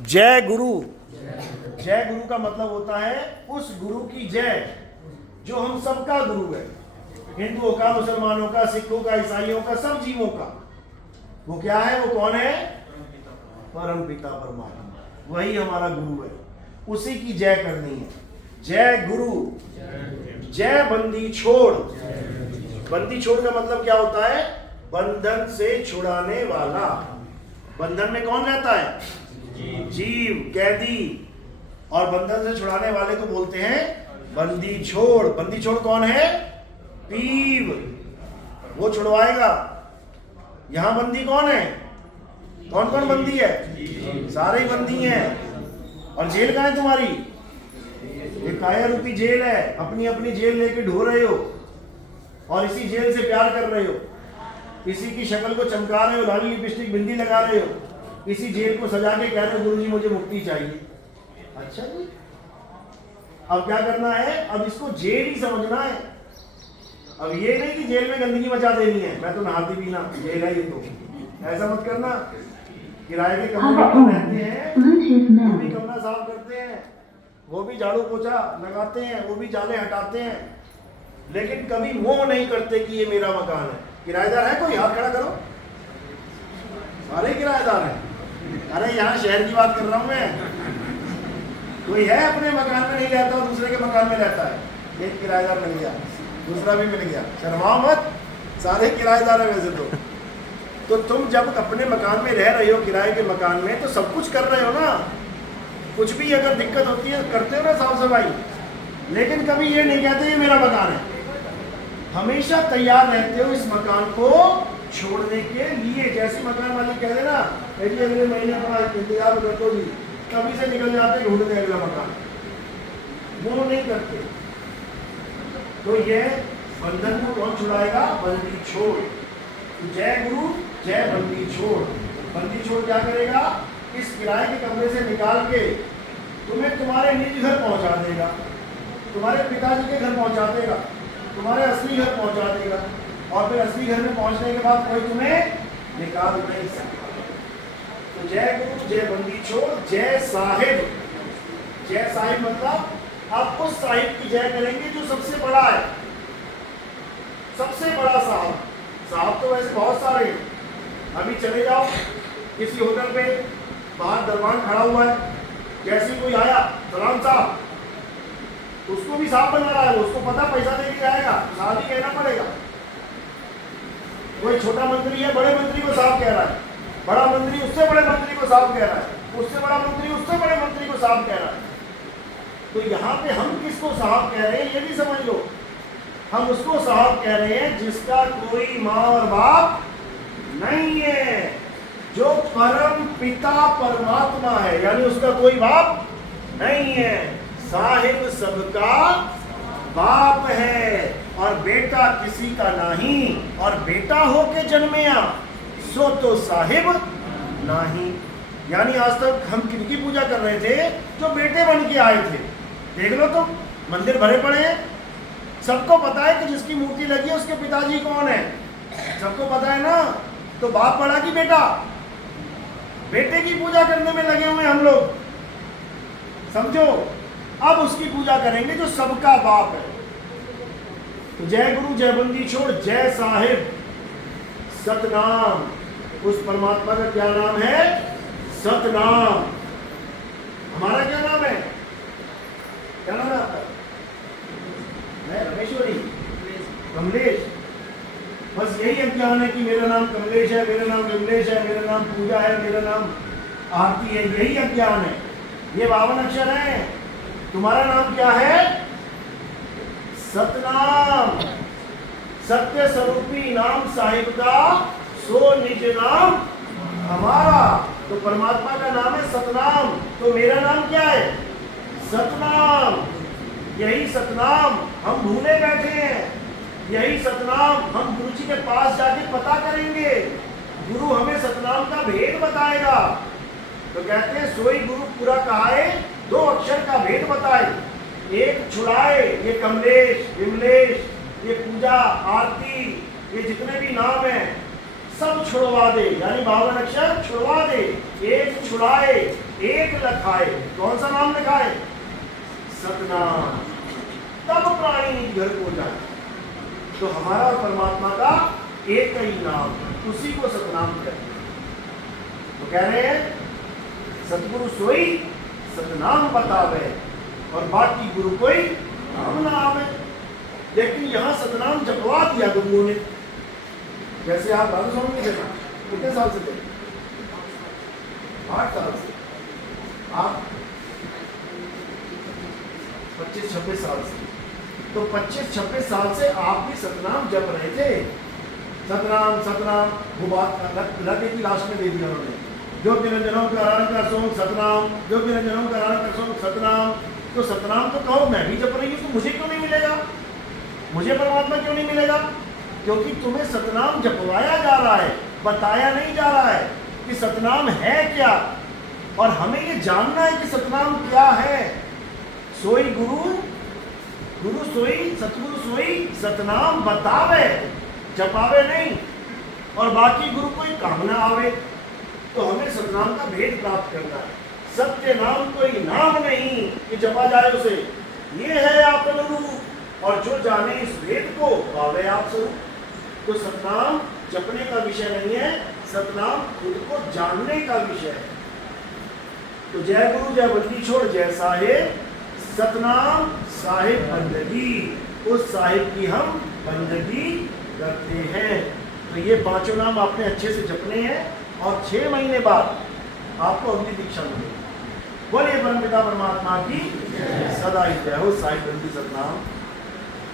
जय गुरु। जय गुरु का मतलब होता है उस गुरु की जय जो हम सबका गुरु है, हिंदुओं का, मुसलमानों का, सिखों का, ईसाइयों का, सब जीवों का। वो क्या है? वो कौन है? परम पिता परमात्मा, वही हमारा गुरु है, उसी की जय करनी है। जय गुरु। जय बंदी छोड़। बंदी छोड़ का मतलब क्या होता है? बंधन से छुड़ाने वाला। बंधन में कौन रहता है? जीव, कैदी। और बंधन से छुड़ाने वाले को बोलते हैं बंदी छोड़। बंदी छोड़ कौन है? पीव, वो छुड़वाएगा। यहां बंदी कौन है? कौन कौन बंदी है? सारे ही बंदी हैं। और जेल कहाँ है तुम्हारी? ये काया रूपी जेल है। अपनी अपनी जेल लेके ढो रहे हो और इसी जेल से प्यार कर रहे हो, इसी की शक्ल को चमका रहे हो, लाली लिपस्टिक बिंदी लगा रहे हो, इसी जेल को सजा के कह रहे हो गुरुजी मुझे मुक्ति चाहिए। अच्छा जी, अब क्या करना है? अब इसको जेल ही समझना है। अब ये नहीं कि जेल में गंदगी मचा देनी है, मैं तो नहाती भी ना, जेल है ये तो, ऐसा मत करना। किराए के कमरे में रहते हैं, वो भी कमरा साफ करते हैं, वो भी झाड़ू पोछा लगाते हैं, वो भी जाले हटाते हैं, लेकिन कभी मोह नहीं करते कि ये मेरा मकान है। किराएदार है कोई? हाथ खड़ा करो। सारे किराएदार हैं। अरे यहाँ शहर की बात कर रहा हूँ मैं। कोई है अपने मकान में नहीं रहता और दूसरे के मकान में रहता है? एक किराएदार मिल गया, दूसरा भी मिल गया। शर्माओ मत, सारे किराएदार है वैसे तो तुम जब अपने मकान में रह रहे हो, किराए के मकान में, तो सब कुछ कर रहे हो ना। कुछ भी अगर दिक्कत होती है करते हो ना साफ सफाई, लेकिन कभी ये नहीं कहते ये मेरा मकान है। हमेशा तैयार रहते हो इस मकान को छोड़ने के लिए। जैसे मकान मालिक कह देना अगले महीने का इंतजार रखो जी, कभी से निकल जाते ढूंढते अगला मकान, वो नहीं करते। तो ये बंधन को कौन छुड़ाएगा? बंदी छोड़। जय गुरु, जय बंदी छोड़। बंदी छोड़ क्या करेगा? इस किराए के कमरे से निकाल के तुम्हें तुम्हारे निज घर पहुंचा देगा, तुम्हारे पिताजी के घर पहुंचा देगा, तुम्हारे असली घर पहुंचा देगा, और फिर असली घर में पहुंचने के बाद कोई तुम्हें निकाल नहीं सकता। तो जय गुरु, जय बंदी छोड़, जय साहिब। जय साहिब मतलब आप उस साहिब की जय करेंगे जो सबसे बड़ा है, सबसे बड़ा साहब। साहब तो वैसे बहुत सारे हैं। अभी चले जाओ किसी होटल पे, बाहर दरबान खड़ा हुआ है, जैसे कोई आया सलाम साहब, उसको भी साहब बना रहा है, उसको पता पैसा दे के आएगा, साहब ही कहना पड़ेगा। कोई छोटा मंत्री है, बड़े मंत्री को साहब कह रहा है, बड़ा मंत्री उससे बड़े मंत्री को साहब कह रहा है, उससे बड़ा मंत्री उससे बड़े मंत्री को साहब कह रहा है। तो यहाँ पे हम किसको साहब कह रहे हैं ये भी समझ लो। हम उसको साहब कह रहे हैं जिसका कोई माँ और बाप नहीं है, जो परम पिता परमात्मा है, यानी उसका कोई बाप नहीं है। साहिब सबका बाप है और बेटा किसी का नहीं, और बेटा होके जन्मिया सो तो साहिब नहीं। यानी आज तक हम किनकी पूजा कर रहे थे? जो बेटे बन के आए थे। देख लो तुम, मंदिर भरे पड़े हैं, सबको पता है कि जिसकी मूर्ति लगी है उसके पिताजी कौन है, सबको पता है ना। तो बाप बड़ा कि बेटा? बेटे की पूजा करने में लगे हुए हम लोग, समझो। अब उसकी पूजा करेंगे जो सबका बाप है। तो जय गुरु, जय बंदी छोड़, जय साहिब। सतनाम, उस परमात्मा का क्या नाम है? सतनाम। हमारा क्या नाम है? क्या नाम है आपका? मैं रमेश्वरी, कमलेश। बस यही अज्ञान है कि मेरा नाम कमलेश है, मेरा नाम विमलेश है, मेरा नाम पूजा है, मेरा नाम आरती है। यही अज्ञान है। ये 52 अक्षर है। तुम्हारा नाम क्या है? सतनाम। सत्य स्वरूपी नाम साहिब का, सो निज नाम हमारा। तो परमात्मा का नाम है सतनाम, तो मेरा नाम क्या है? सतनाम। यही सतनाम हम भूले बैठे हैं। यही सतनाम हम गुरु जी के पास जाके पता करेंगे। गुरु हमें सतनाम का भेद बताएगा। तो कहते हैं सोई गुरु पूरा कहाए, 2 अक्षर का भेद बताए। एक छुड़ाए, ये कमलेश, विमलेश, ये पूजा, आरती, ये जितने भी नाम हैं सब छुड़वा दे, यानी 52 अक्षर छुड़वा दे। एक छुड़ाए, एक लखाए, कौन सा नाम लिखाए? सतनाम, तब प्राणी घर को जाए। तो हमारा और परमात्मा का एक ही नाम, उसी को सतनाम कहते हैं। तो कह रहे हैं सतगुरु सोई सतनाम बतावे और बाकी गुरु कोई नाम ना आवे। लेकिन यहाँ सतनाम जपवा दिया गुरुओं ने। जैसे आप राधा स्वामी में देखा, कितने साल से थे? 8 साल से। आप 25-26 साल से। तो 25-26 साल से आप भी सतनाम जप रहे थे। सतनाम सतनाम, वो बात लगे की लास्ट में दे दिया उन्होंने। जो निरंजनों का आराधन का सोम सतनाम, जो निरंजनों का आराधन का सोम सतनाम। तो सतनाम तो कहो, मैं भी जप रही हूँ, तो मुझे क्यों नहीं मिलेगा? मुझे परमात्मा क्यों नहीं मिलेगा? क्योंकि तुम्हें सतनाम जपवाया जा रहा है, बताया नहीं जा रहा है कि सतनाम है क्या। और हमें ये जानना है कि सतनाम क्या है। सोई गुरु, गुरु सोई सतगुरु सोई सतनाम बतावे, जपावे नहीं, और बाकी गुरु कोई काम ना आवे। तो हमें सतनाम का भेद प्राप्त करना है। सत्य नाम कोई नाम नहीं कि जपा जाए उसे, ये है आपन रूप, और जो जाने इस भेद को पावे आप स्वरूप। तो सतनाम जपने का विषय नहीं है, सतनाम खुद को जानने का विषय है। तो जय गुरु जय बंदी छोड़ जय साहेब, सतनाम साहिब बंदगी, उस साहिब की हम बंदगी करते हैं। तो ये 5 नाम आपने अच्छे से जपने हैं, और 6 महीने बाद आपको अगली दीक्षा मिलेगी। बोलिए परमपिता परमात्मा की सदा ही जय हो। साहिब बंदी सतनाम।